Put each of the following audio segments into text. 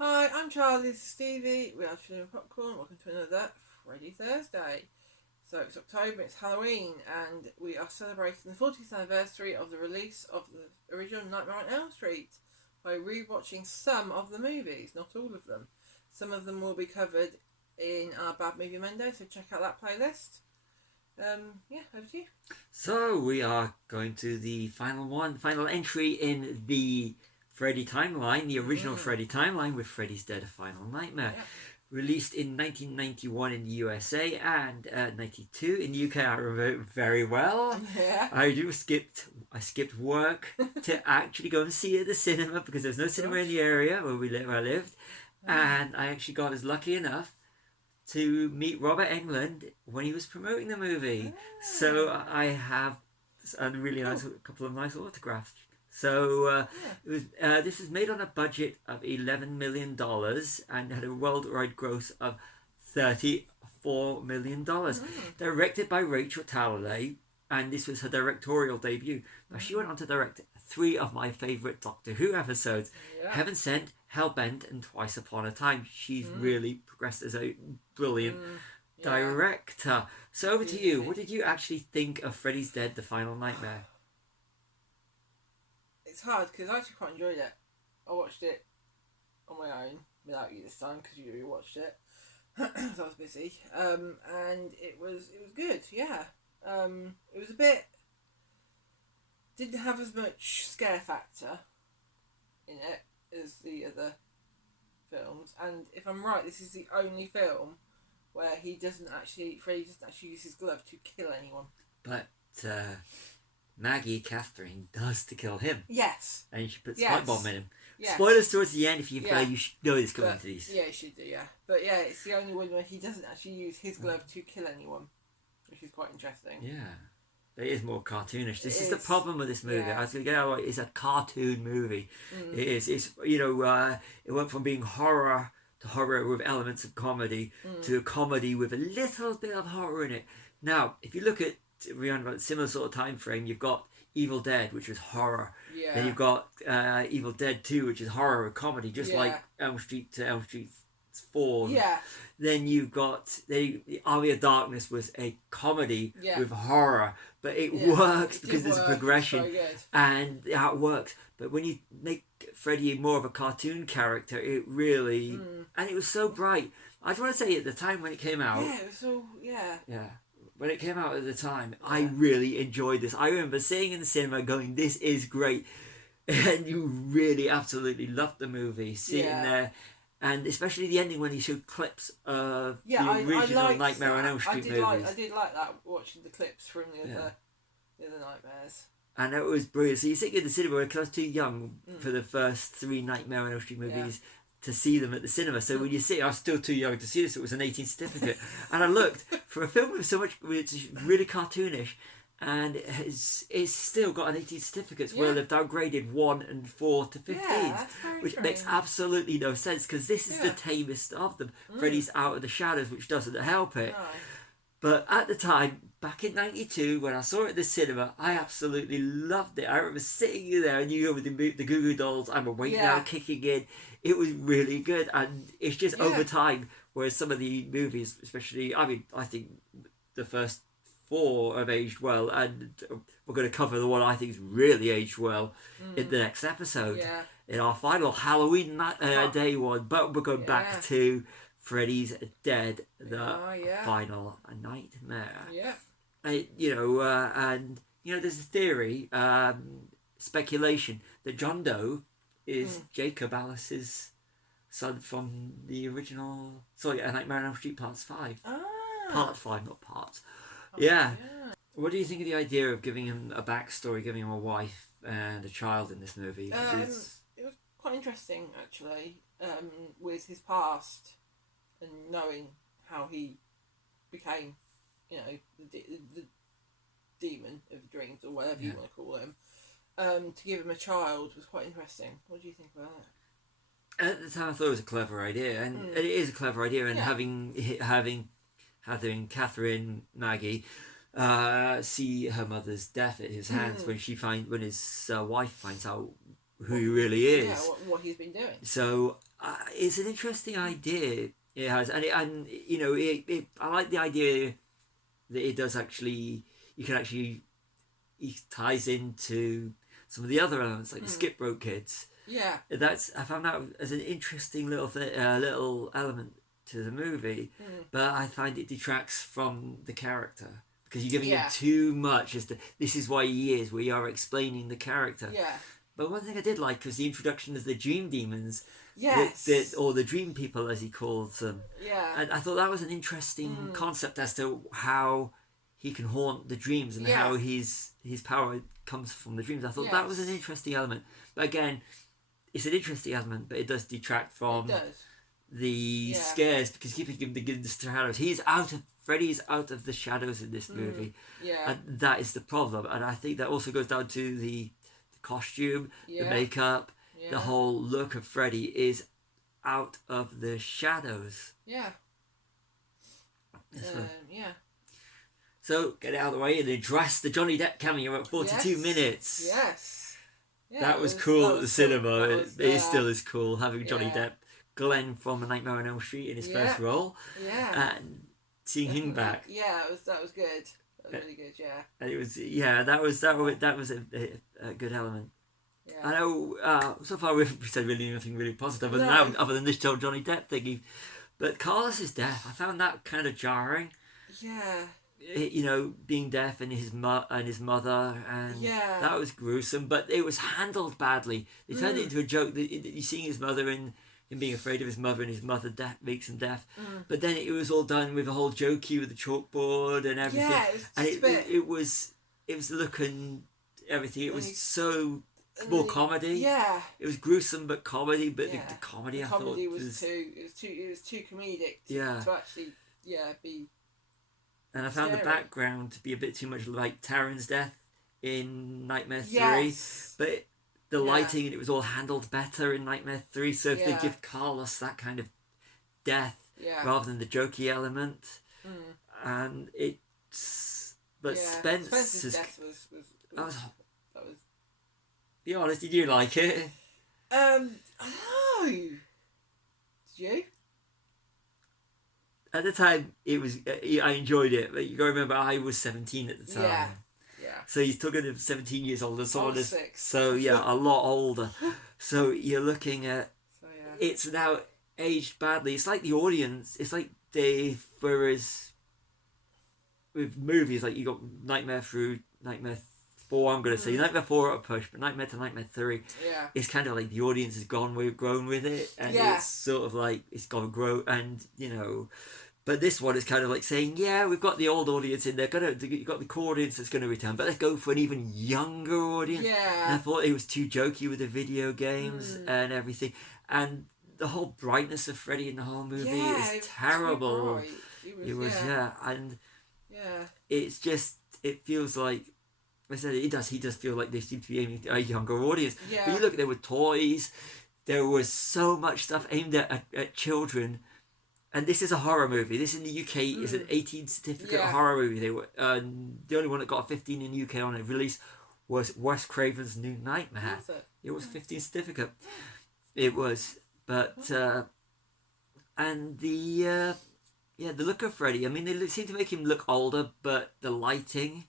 Hi, I'm Charlie, this is Stevie. We are chilling popcorn. Welcome to another Freddy Thursday. So it's October, it's Halloween, and we are celebrating the 40th anniversary of the release of the original Nightmare on Elm Street by rewatching some of the movies, not all of them. Some of them will be covered in our Bad Movie Monday, so check out that playlist. Over to you. So we are going to the final entry in the Freddy timeline, the original Freddy timeline with Freddy's Dead: A Final Nightmare. Yeah. Released in 1991 in the USA and 92 in the UK. I remember it very well. Yeah. I skipped work to actually go and see it at the cinema because there's no cinema in the area where I lived, and I actually got as lucky enough to meet Robert Englund when he was promoting the movie. So I have a really nice couple of nice autographs. So it was. This was made on a budget of $11 million and had a worldwide gross of $34 million. Directed by Rachel Talalay, and this was her directorial debut. Now she went on to direct 3 of my favourite Doctor Who episodes: Heaven Sent, Hellbent, and Twice Upon a Time. She's really progressed as a brilliant director. So over to you. What did you actually think of Freddy's Dead: The Final Nightmare? It's hard because I actually quite enjoyed it. I watched it on my own without you this time because you rewatched it. So I was busy, and it was good. Yeah, it was a bit. Didn't have as much scare factor in it as the other films, and if I'm right, this is the only film where Freddy doesn't actually use his glove to kill anyone. But Maggie Catherine does to kill him. Yes. And she puts spike bomb in him. Yes. Spoilers towards the end if you you should know this coming to these. Yeah, you should do, yeah. But yeah, it's the only one where he doesn't actually use his glove to kill anyone, which is quite interesting. Yeah. But it is more cartoonish. This is the problem with this movie. Yeah. I was going to go, it's a cartoon movie. It is. It's, it went from being horror to horror with elements of comedy to comedy with a little bit of horror in it. Now, if you look at around about a similar sort of time frame, you've got Evil Dead, which was horror. Yeah. Then you've got Evil Dead 2, which is horror with comedy, just like Elm Street to Elm Street 4. Yeah. Then you've got the Army of Darkness was a comedy with horror, but it works because there's a progression and how it works. But when you make Freddy more of a cartoon character, it really and it was so bright. I just want to say at the time when it came out, it was so when it came out at the time, I really enjoyed this. I remember sitting in the cinema going, "This is great," and you really absolutely loved the movie, sitting there. And especially the ending when he showed clips of the original Nightmare on Elm Street movies. I did like that, watching the clips from the other Nightmares. And it was brilliant. So you're sitting in the cinema because I was too young for the first 3 Nightmare on Elm Street movies to see them at the cinema. So when you see it, I was still too young to see this. It was an 18 certificate. And I looked for a film with so much, it's really cartoonish. And it's still got an 18 certificates where they've downgraded 1 and 4 to 15s, which makes absolutely no sense because this is the tamest of them. Freddy's out of the shadows, which doesn't help it. No. But at the time, back in 92, when I saw it at the cinema, I absolutely loved it. I remember sitting there and with the Goo Goo Dolls, I'm awake now, kicking in. It was really good, and it's just over time, whereas some of the movies, especially, I think the first 4 have aged well, and we're going to cover the one I think is really aged well in the next episode in our final Halloween day one. But we're going back to Freddy's Dead: The Final Nightmare. And there's a theory, speculation that John Doe is Jacob Alice's son from the original. Sorry, Nightmare on Elm Street Part 5. Part 5, not parts. What do you think of the idea of giving him a backstory, giving him a wife and a child in this movie? It was quite interesting, actually, with his past and knowing how he became, the demon of dreams or whatever you want to call him. To give him a child was quite interesting. What do you think about that? At the time, I thought it was a clever idea, and it is a clever idea. And having Catherine Maggie see her mother's death at his hands when his wife finds out who he really is. Yeah, what he's been doing. So it's an interesting idea. It has, and I like the idea that it does actually. You can actually, it ties into some of the other elements like the skip rope kids. Yeah. I found that as an interesting little element to the movie, but I find it detracts from the character because you're giving him too much as to this is why he is. We are explaining the character. Yeah. But one thing I did like was the introduction of the dream demons. Yes. Or the dream people, as he calls them. Yeah. And I thought that was an interesting concept as to how he can haunt the dreams and how his power comes from the dreams. I thought that was an interesting element. But again, it's an interesting element, but it does detract from the scares because keeping him the shadows. Freddy's out of the shadows in this movie. Yeah. And that is the problem. And I think that also goes down to the costume, the makeup, the whole look of Freddy is out of the shadows. Yeah. Yeah. So get it out of the way and address the Johnny Depp cameo at 42 minutes. Yes. Yeah, that was cool at the cinema. It still is cool having Johnny Depp, Glenn from A Nightmare on Elm Street in his first role. Yeah. And seeing him back. Yeah, that was good. That was really good. Yeah. And it was that was a good element. Yeah. I know. So far we've said really nothing really positive other than this Johnny Depp thingy, but Carlos's death, I found that kind of jarring. Yeah. Being deaf and his mother, and that was gruesome. But it was handled badly. They turned it into a joke. You seeing his mother and him being afraid of his mother, and his mother makes him deaf. But then it was all done with a whole jokey with the chalkboard and everything. Yeah, it was the look and everything. It was so. More comedy. Yeah. It was gruesome but comedy, but the comedy I thought was too comedic to actually be. And I found the background to be a bit too much like Taron's death in Nightmare 3. Yes. But the lighting and it was all handled better in Nightmare 3. So if they give Carlos that kind of death rather than the jokey element, and it's Spence's death was. Be honest, did you like it? I don't know. Did you? At the time, it was. I enjoyed it, but you got to remember, I was 17 at the time. Yeah. So he's talking to 17 years older. Someone is 6. So a lot older. So you're looking at. It's now aged badly. It's like the audience. It's like whereas with movies, like you got Nightmare 4, I'm going to say Nightmare 4 at a push, but Nightmare to Nightmare 3, it's kind of like the audience has grown with it, and it's sort of like it's got to grow, and but this one is kind of like saying, we've got the old audience in there, you've got the core audience that's going to return, but let's go for an even younger audience. And I thought it was too jokey with the video games and everything, and the whole brightness of Freddy in the whole movie is terrible. It's just, it feels like. I said he does feel like they seem to be aiming at a younger audience. Yeah. But you look, there were toys, there was so much stuff aimed at children, and this is a horror movie. This in the UK is an 18 certificate horror movie. They were the only one that got a 15 in the UK on a release was Wes Craven's New Nightmare. It was 15 certificate. It was, but and the look of Freddy. I mean, they seem to make him look older, but the lighting.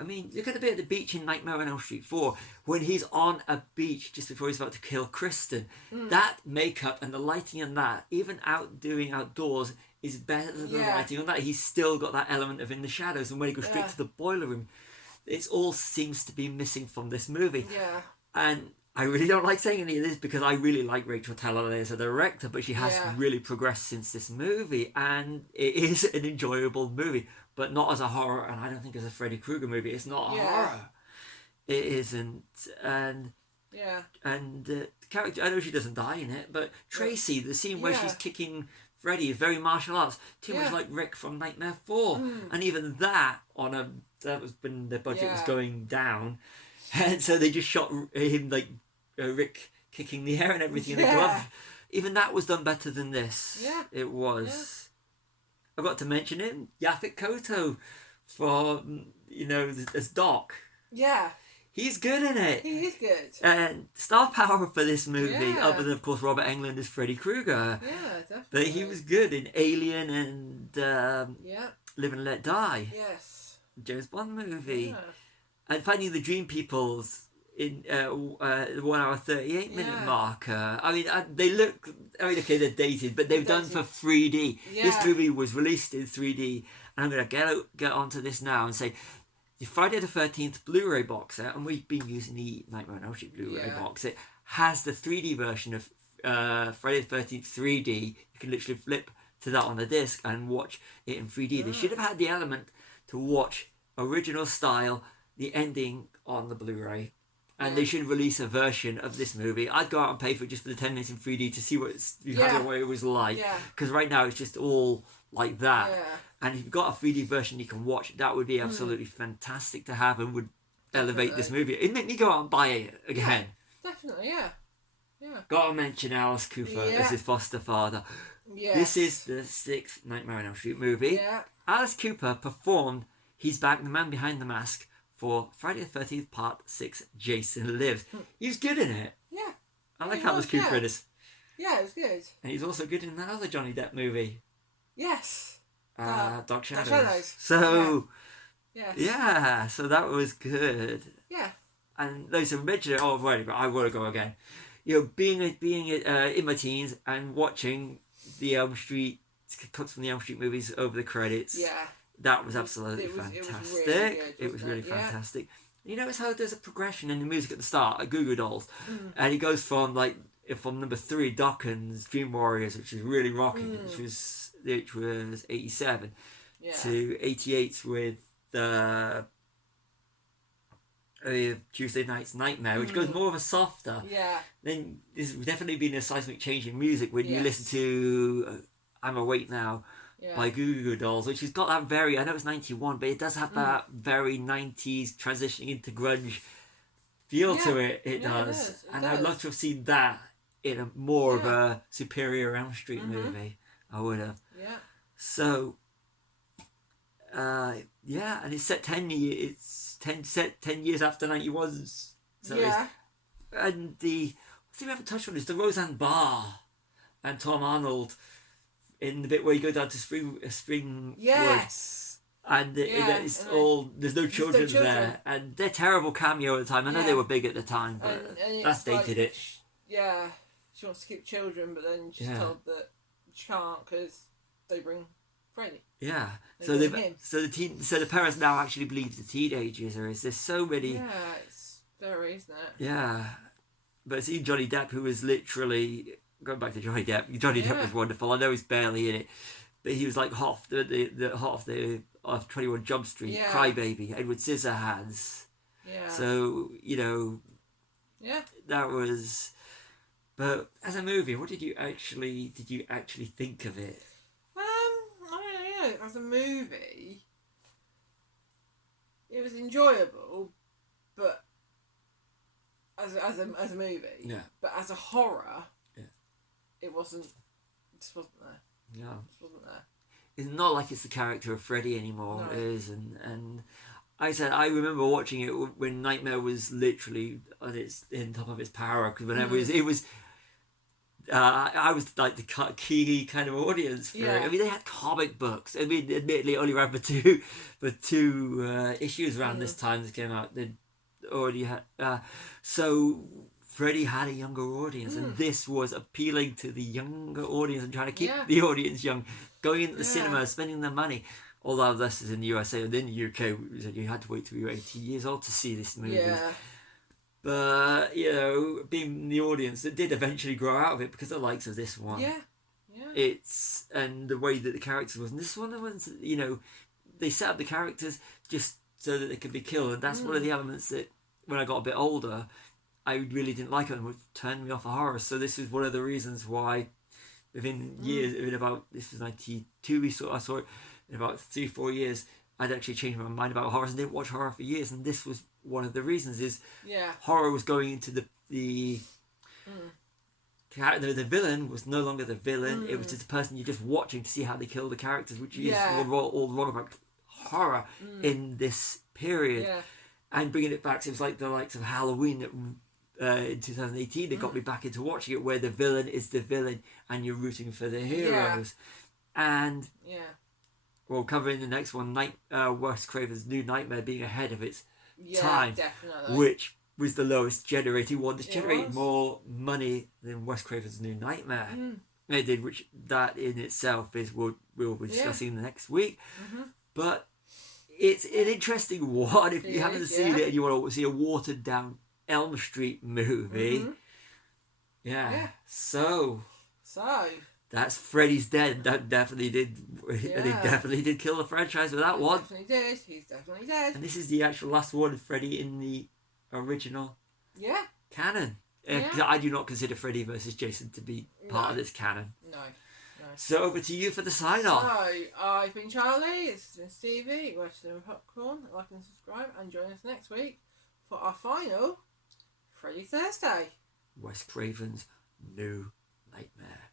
I mean, look at the bit at the beach in Nightmare on Elm Street 4 when he's on a beach just before he's about to kill Kristen. That makeup and the lighting on that, even doing outdoors, is better than the lighting on that. He's still got that element of in the shadows, and when he goes straight to the boiler room, it all seems to be missing from this movie. Yeah. And I really don't like saying any of this because I really like Rachel Talalay as a director, but she has really progressed since this movie, and it is an enjoyable movie. But not as a horror, and I don't think as a Freddy Krueger movie. It's not a horror. It isn't, and the character. I know she doesn't die in it, but Tracy, the scene where she's kicking Freddy is very martial arts, too much like Rick from Nightmare 4, and even that that was when the budget was going down, and so they just shot him like Rick kicking the air and everything in the glove. Even that was done better than this. Yeah, it was. Yeah. I got to mention him, Yaphet Kotto, from as Doc. Yeah. He's good in it. He is good. And star power for this movie, Yeah. other than of course Robert Englund as Freddy Krueger. Yeah, definitely. But he was good in Alien and Yeah. Live and Let Die. Yes. James Bond movie. Yeah. And Finding the Dream Peoples in the 1 hour 38 minute Yeah. marker. I mean, they look. I mean, okay, they're dated, but they've done for 3D. Yeah. This movie was released in 3D, and I'm gonna get onto this now and say, the Friday the 13th Blu-ray box set, and we've been using the Nightmare on Elm Street Blu-ray box set, has the 3D version of Friday the 13th 3D. You can literally flip to that on the disc and watch it in 3D. They should have had the element to watch original style, the ending on the Blu-ray. And they should release a version of this movie. I'd go out and pay for it just for the 10 minutes in 3D to see what it was like. Because right now it's just all like that. Yeah. And if you've got a 3D version you can watch, that would be absolutely fantastic to have and would elevate this movie. It'd make me go out and buy it again. Definitely, yeah. Gotta mention Alice Cooper as his foster father. Yes. This is the 6th Nightmare on Elm Street movie. Yeah. Alice Cooper performed He's Back, the Man Behind the Mask for Friday the 13th Part 6, Jason Lives. He was good in it. Yeah. I like Alice Cooper in this. Yeah, it was good. And he's also good in that other Johnny Depp movie. Yes. Dark Shadows. Dark Shadows. So, yeah, so that was good. Yeah. And those who mentioned it, oh, right, but I want to go again. You know, being in my teens and watching the Elm Street, cuts from the Elm Street movies over the credits. Yeah. That was absolutely fantastic. It was really fantastic. You notice how there's a progression in the music at the start, like Goo Goo Dolls, and it goes from number 3, Dawkins, Dream Warriors, which is really rocking, which was 87, to 88 with Tuesday Night's Nightmare, which goes more of a softer. Yeah. Then there's definitely been a seismic change in music when you listen to I'm Awake Now. By Goo Goo Dolls, which has got that I know it's 91, but it does have that very 90s transitioning into grunge feel to it. It does. I'd love to have seen that in a more of a superior Elm Street movie. I would have. Yeah. So, and it's set 10 years. It's 10 years after 91. So and what's we haven't touched on is the Roseanne Barr and Tom Arnold. In the bit where you go down to Spring Yes. and it's all there's no children there, and they're terrible cameo at the time. I know they were big at the time, but and that's dated it. Yeah, she wants to keep children, but then she's told that she can't because they bring Freddy. Yeah, so the parents now actually believe the teenagers, or is there so many? Yeah, it's very, isn't it? Yeah, but see Johnny Depp, who was literally. Going back to Johnny Depp, Depp was wonderful. I know he's barely in it, but he was like half of 21 Jump Street, Crybaby, Edward Scissorhands. Yeah. So that was. But as a movie, what did you actually think of it? I don't know. As a movie, it was enjoyable, but as a movie, but as a horror. It just wasn't there. Yeah. It just wasn't there. It's not like it's the character of Freddy anymore. No. It is, and I remember watching it when Nightmare was literally in top of its power, because when it was I was like the key kind of audience for it. I mean, they had comic books. I mean, admittedly, it only ran for two issues around this time that came out. They already had so. Freddy had a younger audience, and this was appealing to the younger audience and trying to keep the audience young, going into the cinema, spending their money. Although this is in the USA, and in the UK, you had to wait till you were 18 years old to see this movie. Yeah. But, being the audience, it did eventually grow out of it because of the likes of this one. Yeah. And the way that the characters was. And this is one of the ones, they set up the characters just so that they could be killed. And that's one of the elements that, when I got a bit older, I really didn't like it and would turn me off of horror. So this is one of the reasons why within years, this was 92, I saw it, in about 3-4 years, I'd actually changed my mind about horror and didn't watch horror for years. And this was one of the reasons, is horror was going into the villain was no longer the villain. It was just the person you're just watching to see how they kill the characters, which is all wrong about horror in this period. and bringing it back. So it was like the likes of Halloween in 2018 that got me back into watching it, where the villain is the villain and you're rooting for the heroes. And we'll cover in the next one, Wes Craven's New Nightmare being ahead of its time, definitely. which was the lowest generating one. This generated more money than Wes Craven's New Nightmare. It did, which that in itself is we'll be discussing the next week. But it's an interesting one if you haven't seen it and you want to see a watered down Elm Street movie. So that's Freddy's Dead. That definitely did. And he definitely did kill the franchise with that one. He's definitely dead. And this is the actual last one of Freddy in the original canon. I do not consider Freddy versus Jason to be part of this canon. No. So over to you for the sign off. So I've been Charlie. It's been Stevie. Watch the popcorn. Like and subscribe, and join us next week for our final Freddy Thursday. Wes Craven's New Nightmare.